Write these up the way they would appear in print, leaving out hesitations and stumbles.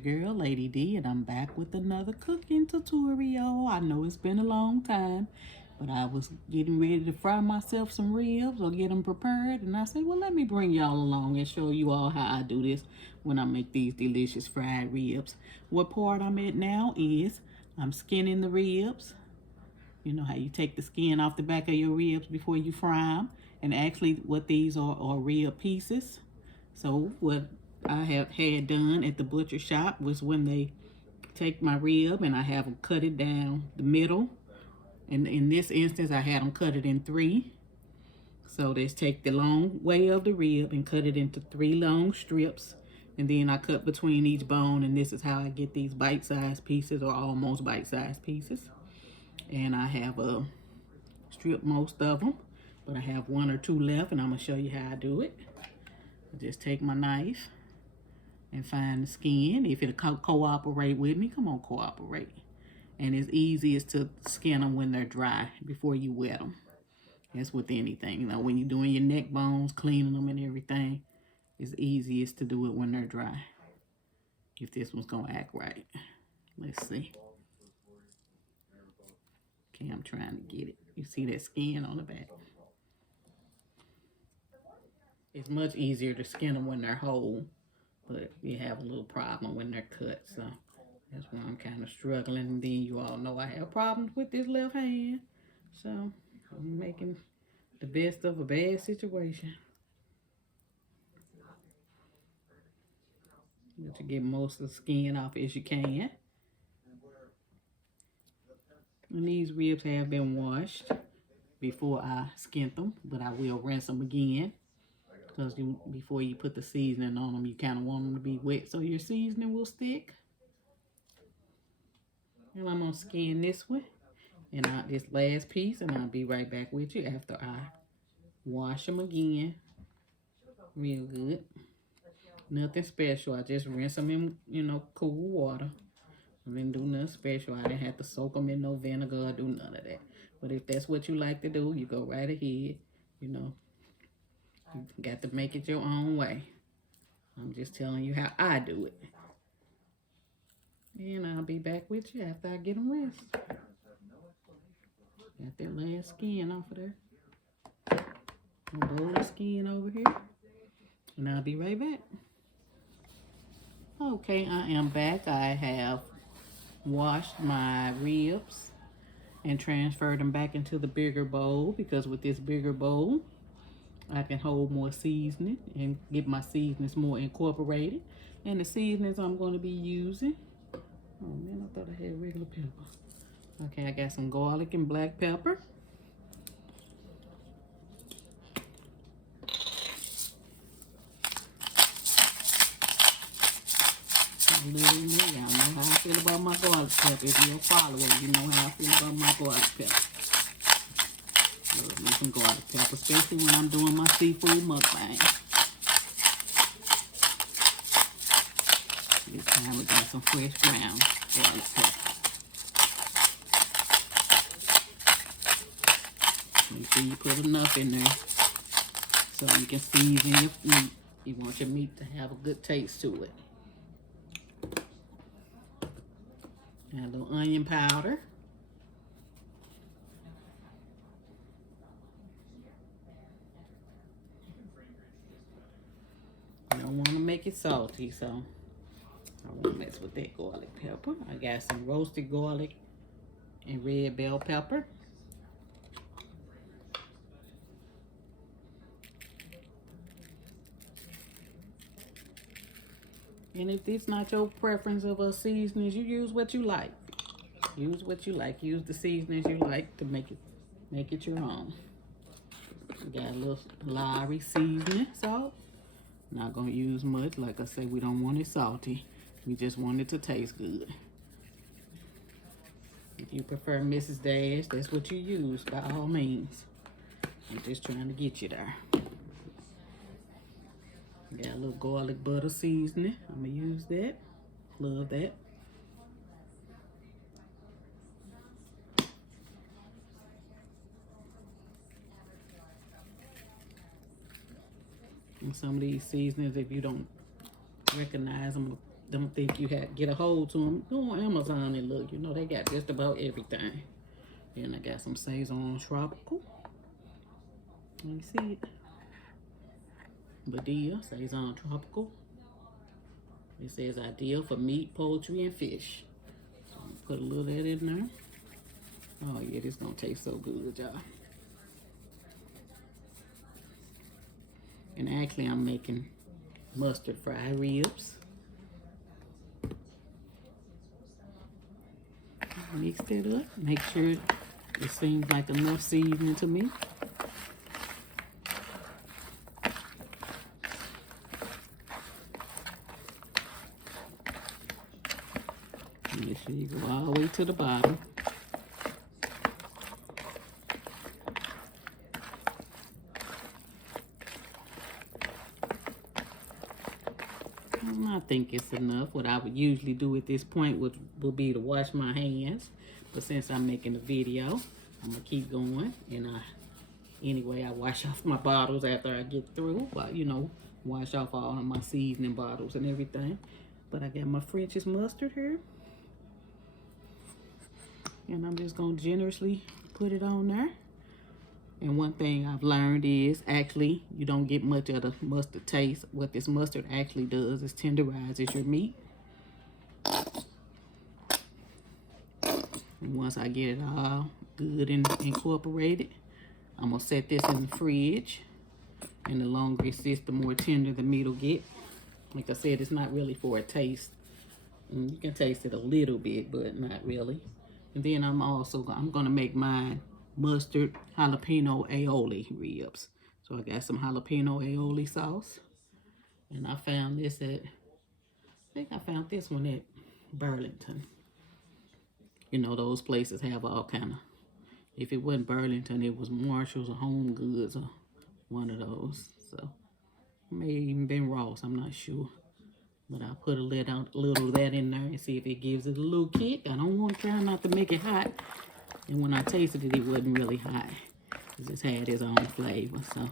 girl, Lady D, and I'm back with another cooking tutorial. I know it's been a long time, but I was getting ready to fry myself some ribs or get them prepared, and I said, well, let me bring y'all along and show you all how I do this when I make these delicious fried ribs. What part I'm at now is I'm skinning the ribs. You know how you take the skin off the back of your ribs before you fry them, and actually what these are rib pieces. So what I have had done at the butcher shop was when they take my rib and I have them cut it down the middle. And in this instance, I had them cut it in 3. So they take the long way of the rib and cut it into 3 long strips. And then I cut between each bone, and this is how I get these bite-sized pieces or almost bite-sized pieces. And I have stripped most of them, but I have 1 or 2 left, and I'm gonna show you how I do it. I just take my knife and find the skin. If it'll cooperate with me, come on, cooperate. And it's easiest to skin them when they're dry before you wet them. That's with anything. You know, when you're doing your neck bones, cleaning them and everything, it's easiest to do it when they're dry. If this one's gonna act right. Let's see. Okay, I'm trying to get it. You see that skin on the back? It's much easier to skin them when they're whole, but you have a little problem when they're cut, so that's why I'm kind of struggling. And then you all know I have problems with this left hand, so I'm making the best of a bad situation. But you get most of the skin off as you can. And these ribs have been washed before I skinned them, but I will rinse them again. Because before you put the seasoning on them, you kind of want them to be wet so your seasoning will stick. And I'm going to skin this one and this last piece, and I'll be right back with you after I wash them again real good. Nothing special. I just rinse them in, cool water. I didn't do nothing special. I didn't have to soak them in no vinegar or do none of that. But if that's what you like to do, you go right ahead, You got to make it your own way. I'm just telling you how I do it. And I'll be back with you after I get them rinsed. Got that last skin off of there. A bowl of skin over here. And I'll be right back. Okay, I am back. I have washed my ribs and transferred them back into the bigger bowl, because with this bigger bowl, I can hold more seasoning and get my seasonings more incorporated. And the seasonings I'm going to be using, oh man, I thought I had regular pepper. Okay, I got some garlic and black pepper. Y'all know how I feel about my garlic pepper. If you're a follower, you know how I feel about my garlic pepper. Love me some garlic pepper, especially when I'm doing my seafood mukbang. This time we got some fresh ground garlic pepper. Make sure you put enough in there so you can season your meat. You want your meat to have a good taste to it. Add a little onion powder. I don't want to make it salty, so I won't mess with that garlic pepper. I got some roasted garlic and red bell pepper. And if it's not your preference of a seasonings, you use what you like. Use what you like. Use the seasonings you like to make it your own. Got a little Lowry seasoning salt. Not gonna use much. Like I said, we don't want it salty. We just want it to taste good. If you prefer Mrs. Dash, that's what you use by all means. I'm just trying to get you there. Got a little garlic butter seasoning. I'm gonna use that. Love that. And some of these seasonings, if you don't recognize them, don't think you have get a hold to them, go on Amazon and look. You know, they got just about everything. Then I got some Saison Tropical. Let me see it. Badia Saison Tropical. It says ideal for meat, poultry, and fish. So I'm gonna put a little of that in there. Oh yeah, this gonna taste so good, y'all. And actually, I'm making mustard fried ribs. Mix that up. Make sure it seems like enough seasoning to me. Make sure you go all the way to the bottom. I think it's enough. What I would usually do at this point would be to wash my hands. But since I'm making a video, I'm going to keep going. And anyway, I wash off my bottles after I get through. But, you know, wash off all of my seasoning bottles and everything. But I got my French's mustard here. And I'm just going to generously put it on there. And one thing I've learned is actually you don't get much of the mustard taste. What this mustard actually does is tenderizes your meat. And once I get it all good and incorporated, I'm going to set this in the fridge. And the longer it sits, the more tender the meat will get. Like I said, it's not really for a taste. And you can taste it a little bit, but not really. And then I'm going to make mine mustard jalapeno aioli ribs. So I got some jalapeno aioli sauce. And I found this I think I found this one at Burlington. You know, those places have all kind of, if it wasn't Burlington, it was Marshall's or Home Goods or one of those. So it may even been Ross, I'm not sure. But I'll put a little of that in there and see if it gives it a little kick. I don't want to try not to make it hot. And when I tasted it, it wasn't really hot. It just had its own flavor. So,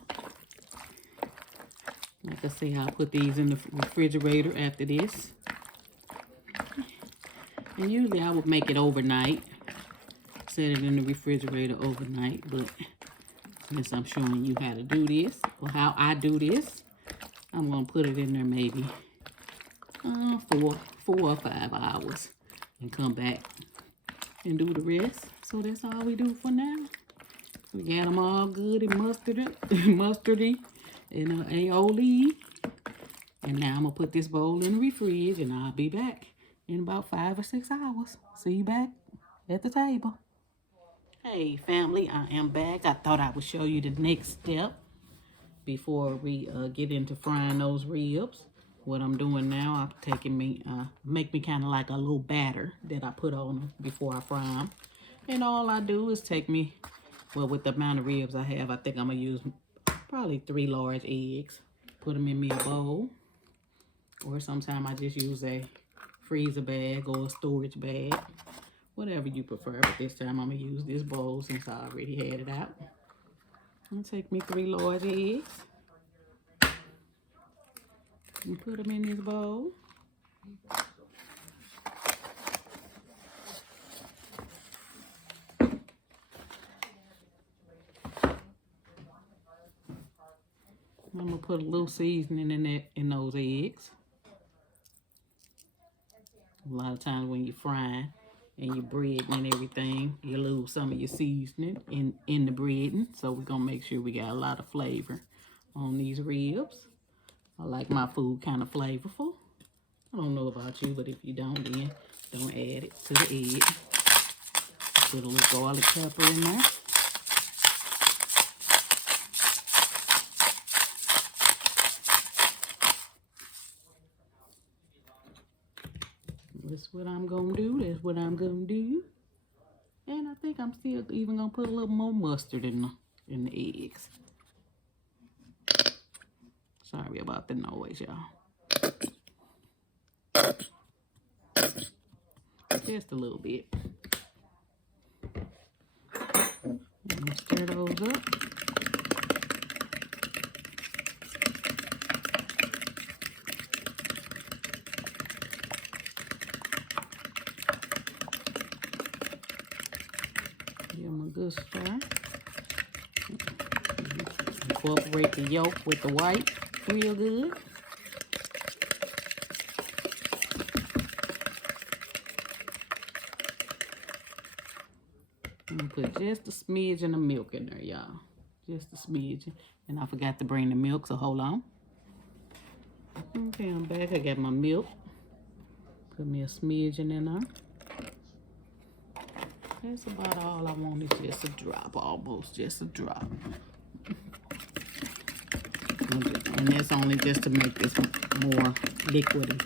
like I say, I'll put these in the refrigerator after this. And usually I would make it overnight. Set it in the refrigerator overnight. But since I'm showing you how to do this, or how I do this, I'm going to put it in there maybe 4 or 5 hours. And come back and do the rest. So that's all we do for now. We got them all good and mustardy and aioli. And now I'm going to put this bowl in the fridge and I'll be back in about 5 or 6 hours. See you back at the table. Hey family, I am back. I thought I would show you the next step before we get into frying those ribs. What I'm doing now, I'm taking make me kind of like a little batter that I put on them before I fry them. And all I do is take me, well, with the amount of ribs I have, I think I'm going to use probably 3 large eggs. Put them in me a bowl. Or sometimes I just use a freezer bag or a storage bag. Whatever you prefer. But this time I'm going to use this bowl since I already had it out. And take me 3 large eggs. And put them in this bowl. I'm gonna put a little seasoning in those eggs. A lot of times when you're frying and you're breading and everything, you lose some of your seasoning in the breading. So we're gonna make sure we got a lot of flavor on these ribs. I like my food kind of flavorful. I don't know about you, but if you don't, then don't add it to the egg. Put a little garlic pepper in there. That's what I'm gonna do. That's what I'm gonna do. And I think I'm still even gonna put a little more mustard in the eggs. Sorry about the noise, y'all. Just a little bit. And stir those up. good stir. Incorporate the yolk with the white real good. I'm gonna put just a smidgen of milk in there, y'all. Just a smidgen. And I forgot to bring the milk, so hold on. Okay, I'm back. I got my milk. Put me a smidgen in there. That's about all I want, is just a drop, almost just a drop. And that's only just to make this more liquidy.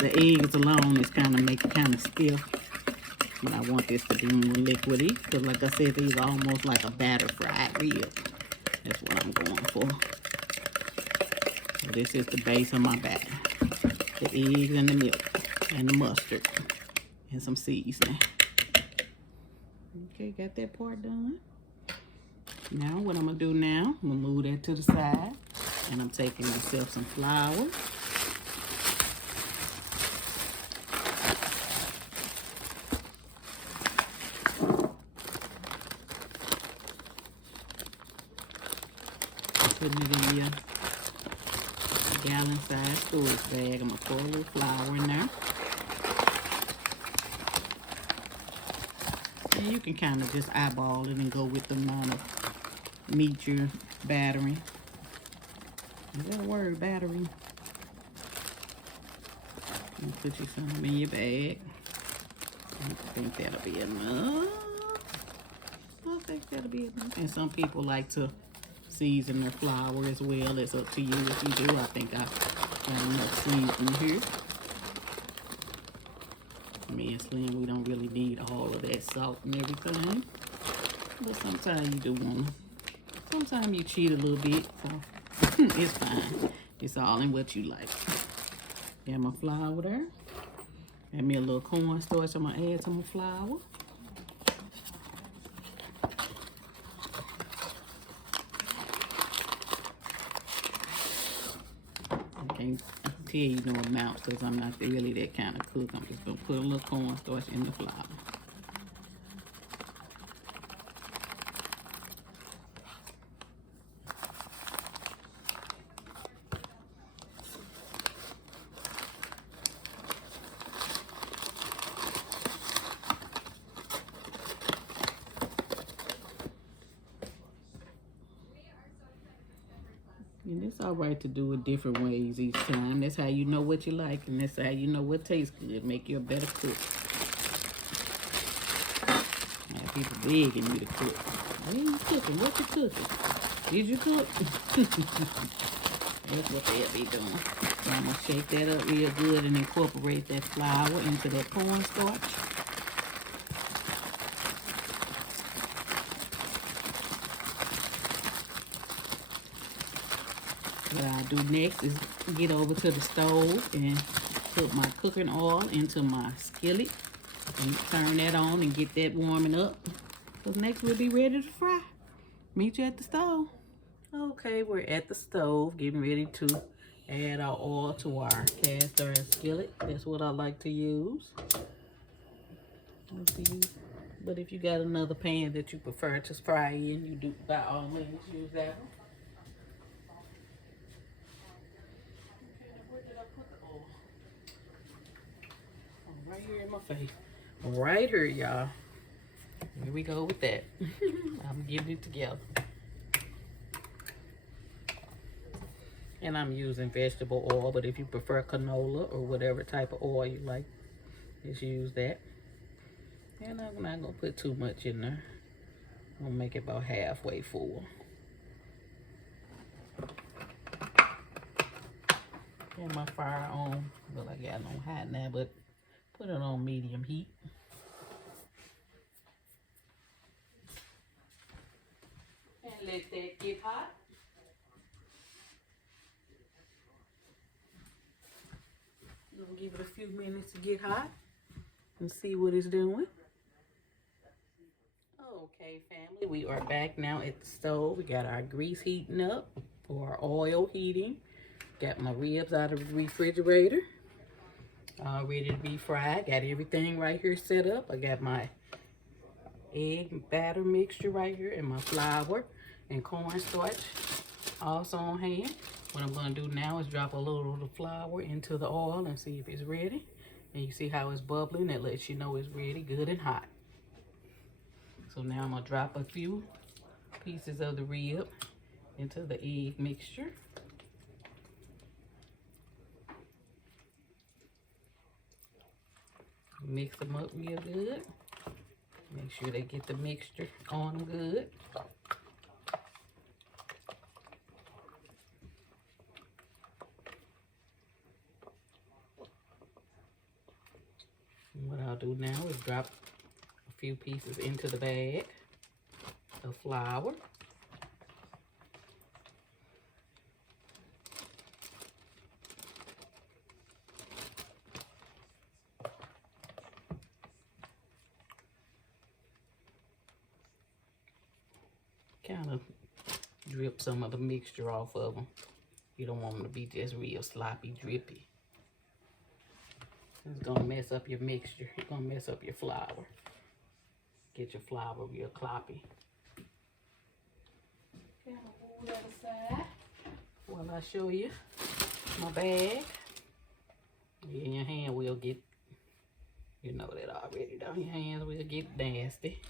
The eggs alone is kind of stiff. But I want this to be more liquidy, because like I said, these are almost like a batter fried rib. That's what I'm going for. So this is the base of my batter. The eggs and the milk and the mustard and some seasoning. Okay, got that part done. Now what I'm gonna do now, I'm gonna move that to the side, and I'm taking myself some flour. Putting it in your gallon-sized storage bag. I'm gonna pour a little flour in there. And you can kind of just eyeball it and go with the amount of meat you're battering. Is that a word, battering? And put you some in your bag. I think that'll be enough. I think that'll be enough. And some people like to season their flour as well. It's up to you if you do. I think I got enough seasoning here. Me and Slim, we don't really need all of that salt and everything. But sometimes you do want to. Sometimes you cheat a little bit, so it's fine. It's all in what you like. Got my flour there. Got me a little cornstarch I'm gonna add to my flour. I can't tell you no amount because I'm not really that kind of cook. I'm just gonna put a little cornstarch in the flour. And it's all right to do it different ways each time. That's how you know what you like, and that's how you know what tastes good. Make you a better cook. I have people begging me to cook. What are you cooking? What you cooking? Did you cook? That's what they'll be doing. So I'm going to shake that up real good and incorporate that flour into that cornstarch. What I'll do next is get over to the stove and put my cooking oil into my skillet and turn that on and get that warming up. Because next we'll be ready to fry. Meet you at the stove. Okay, we're at the stove getting ready to add our oil to our cast iron skillet. That's what I like to use. But if you got another pan that you prefer to fry in, you do by all means use that one. Right here in my face. Right here, y'all. Here we go with that. I'm getting it together. And I'm using vegetable oil, but if you prefer canola or whatever type of oil you like, just use that. And I'm not gonna put too much in there. I'm gonna make it about halfway full. Got my fire on. Well, I got it on high now, but put it on medium heat. And let that get hot. I'm gonna give it a few minutes to get hot and see what it's doing. Okay, family, we are back now at the stove. We got our grease heating up, or our oil heating. Got my ribs out of the refrigerator. All ready to be fried. Got everything right here set up. I got my egg batter mixture right here and my flour and cornstarch also on hand. What I'm going to do now is drop a little of the flour into the oil and see if it's ready. And you see how it's bubbling. That lets you know it's ready, good and hot. So now I'm going to drop a few pieces of the rib into the egg mixture. Mix them up real good. Make sure they get the mixture on them good. And what I'll do now is drop a few pieces into the bag of flour. Kind of drip some of the mixture off of them. You don't want them to be just real sloppy, drippy. It's gonna mess up your mixture. It's gonna mess up your flour. Get your flour real cloppy. Kind of hold that aside while I show you my bag. In your hand will get, you know that already, though. Your hands will get nasty.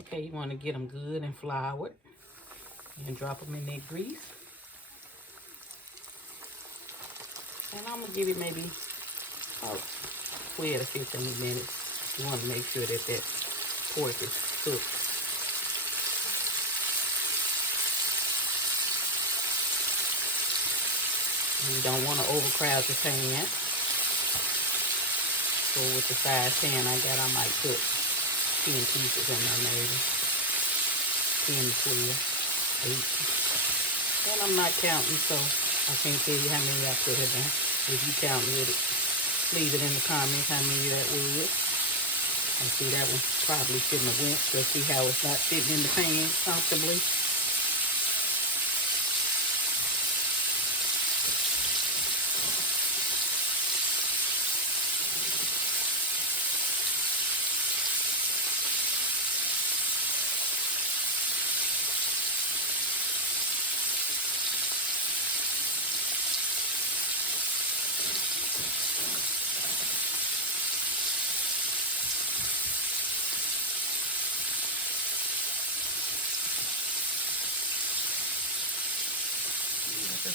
Okay, you want to get them good and floured and drop them in that grease. And I'm going to give it maybe about 12 to 15 minutes. You want to make sure that that pork is cooked. You don't want to overcrowd your pan. So with the size pan I got, I might put 10 pieces in there maybe. 10 to 12, 8. And I'm not counting, so I can't tell you how many I put in there. If you count with it, leave it in the comments how many that was. I see that one probably shouldn't have went. So see how it's not sitting in the pan comfortably.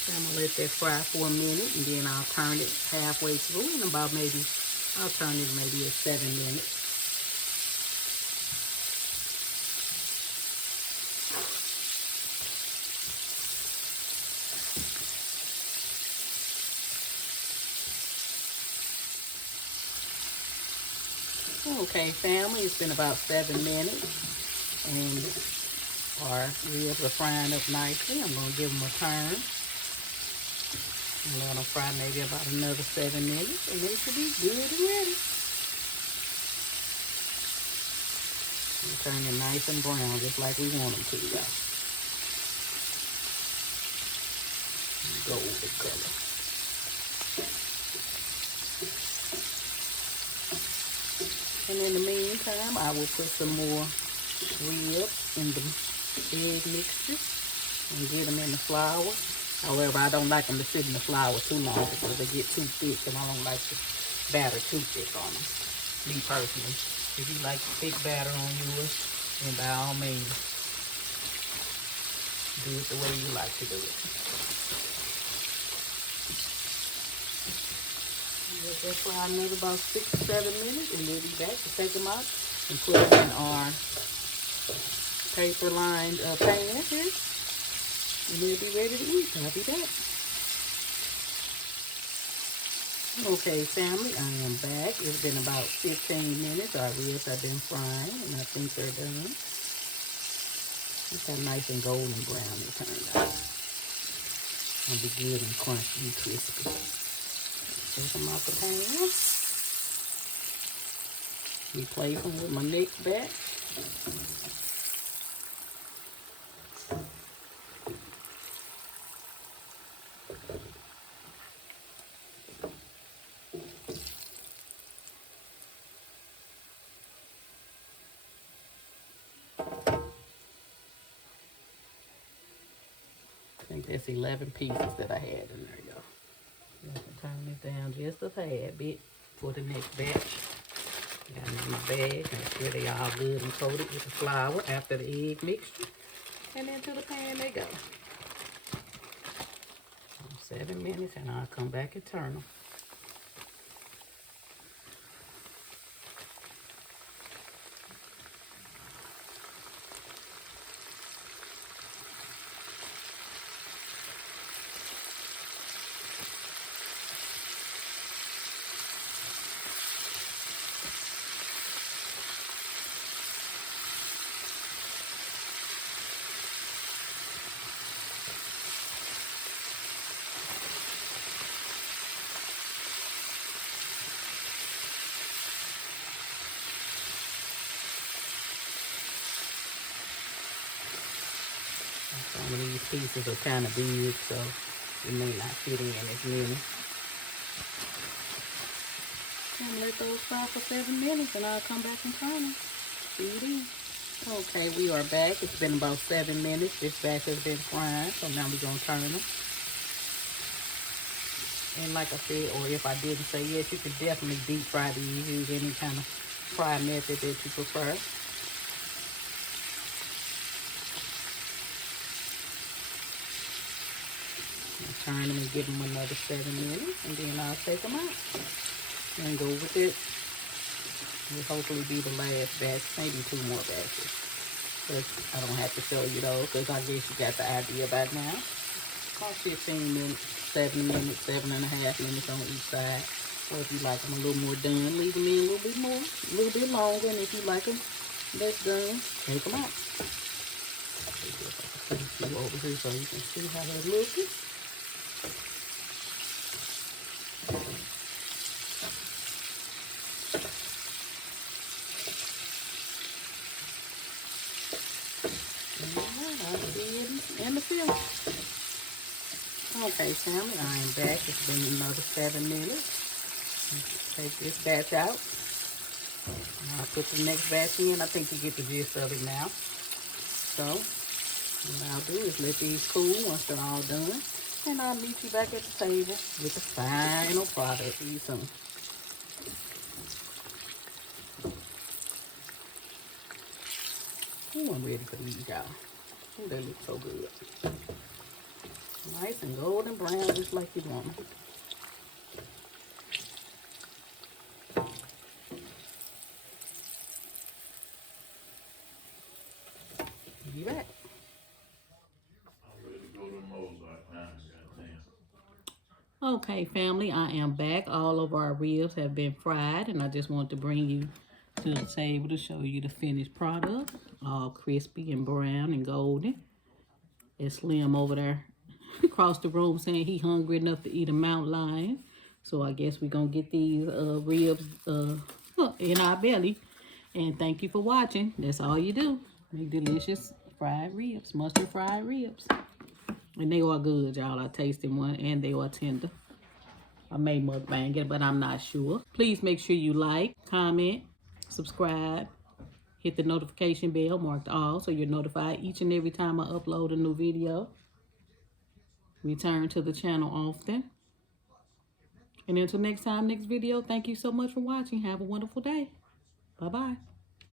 I'm gonna let that fry for a minute, and then I'll turn it halfway through, and about maybe, I'll turn it maybe at 7 minutes. Okay, family, it's been about 7 minutes, and our ribs are frying up nicely. I'm gonna give them a turn. And let them fry maybe about another 7 minutes, and they should be good and ready. And turn it nice and brown, just like we want them to, y'all. Golden color. And in the meantime, I will put some more ribs in the egg mixture and get them in the flour. However, I don't like them to sit in the flour too long because they get too thick, and I don't like the batter too thick on them, me personally. If you like thick batter on yours, then by all means, do it the way you like to do it. Let that fry another about 6 to 7 minutes, and we'll be back to take them out and put them in our paper-lined pan here. And we'll be ready to eat. I'll be back. Okay, family, I am back. It's been about 15 minutes. Our ribs have been frying, and I think they're done. Look how nice and golden brown they turned out. It'll be good and crunchy and crispy. Take them off the pan. Replace them with my next batch. think that's 11 pieces that I had in there, y'all. I can turn this down just a tad bit for the next batch. Got them in my bag. Make sure they all good and coated with the flour after the egg mixture. And into the pan they go. 7 minutes and I'll come back and turn them. Some of these pieces are kind of big, so it may not fit in as many. I'm gonna let those fry for 7 minutes and I'll come back and turn them. See you then. Okay, we are back. It's been about 7 minutes. This batch has been frying, so now we're gonna turn them. And like I said, or if I didn't say yes, you could definitely deep fry these. Use any kind of fry method that you prefer. Turn them and give them another 7 minutes, and then I'll take them out and go with it. Will hopefully be the last batch, maybe 2 more batches. But I don't have to show you those because I guess you got the idea by now. About 15 minutes, 7 minutes, 7.5 minutes on each side. Or if you like them a little more done, leave them in a little bit more, a little bit longer. And if you like them less done, take them out. Put you over here so you can see how they're looking. And the film. Okay, family, I am back. It's been another 7 minutes. Take this batch out. I'll put the next batch in. I think you get the gist of it now. So, what I'll do is let these cool once they're all done. And I'll meet you back at the table with the final product. See you soon. Ooh, I'm ready for these, y'all. Ooh, they look so good. Nice and golden brown, just like you want them. Be back. Okay, family, I am back. All of our ribs have been fried, and I just want to bring you to the table to show you the finished product. All crispy and brown and golden. It's Slim over there across the room saying he hungry enough to eat a mountain lion. So I guess we're going to get these ribs in our belly. And thank you for watching. That's all you do. Make delicious fried ribs, mustard fried ribs. And they are good, y'all. I tasted one and they are tender. I may mukbang it, but I'm not sure. Please make sure you like, comment, subscribe, hit the notification bell marked all so you're notified each and every time I upload a new video. Return to the channel often. And until next time, next video, thank you so much for watching. Have a wonderful day. Bye-bye.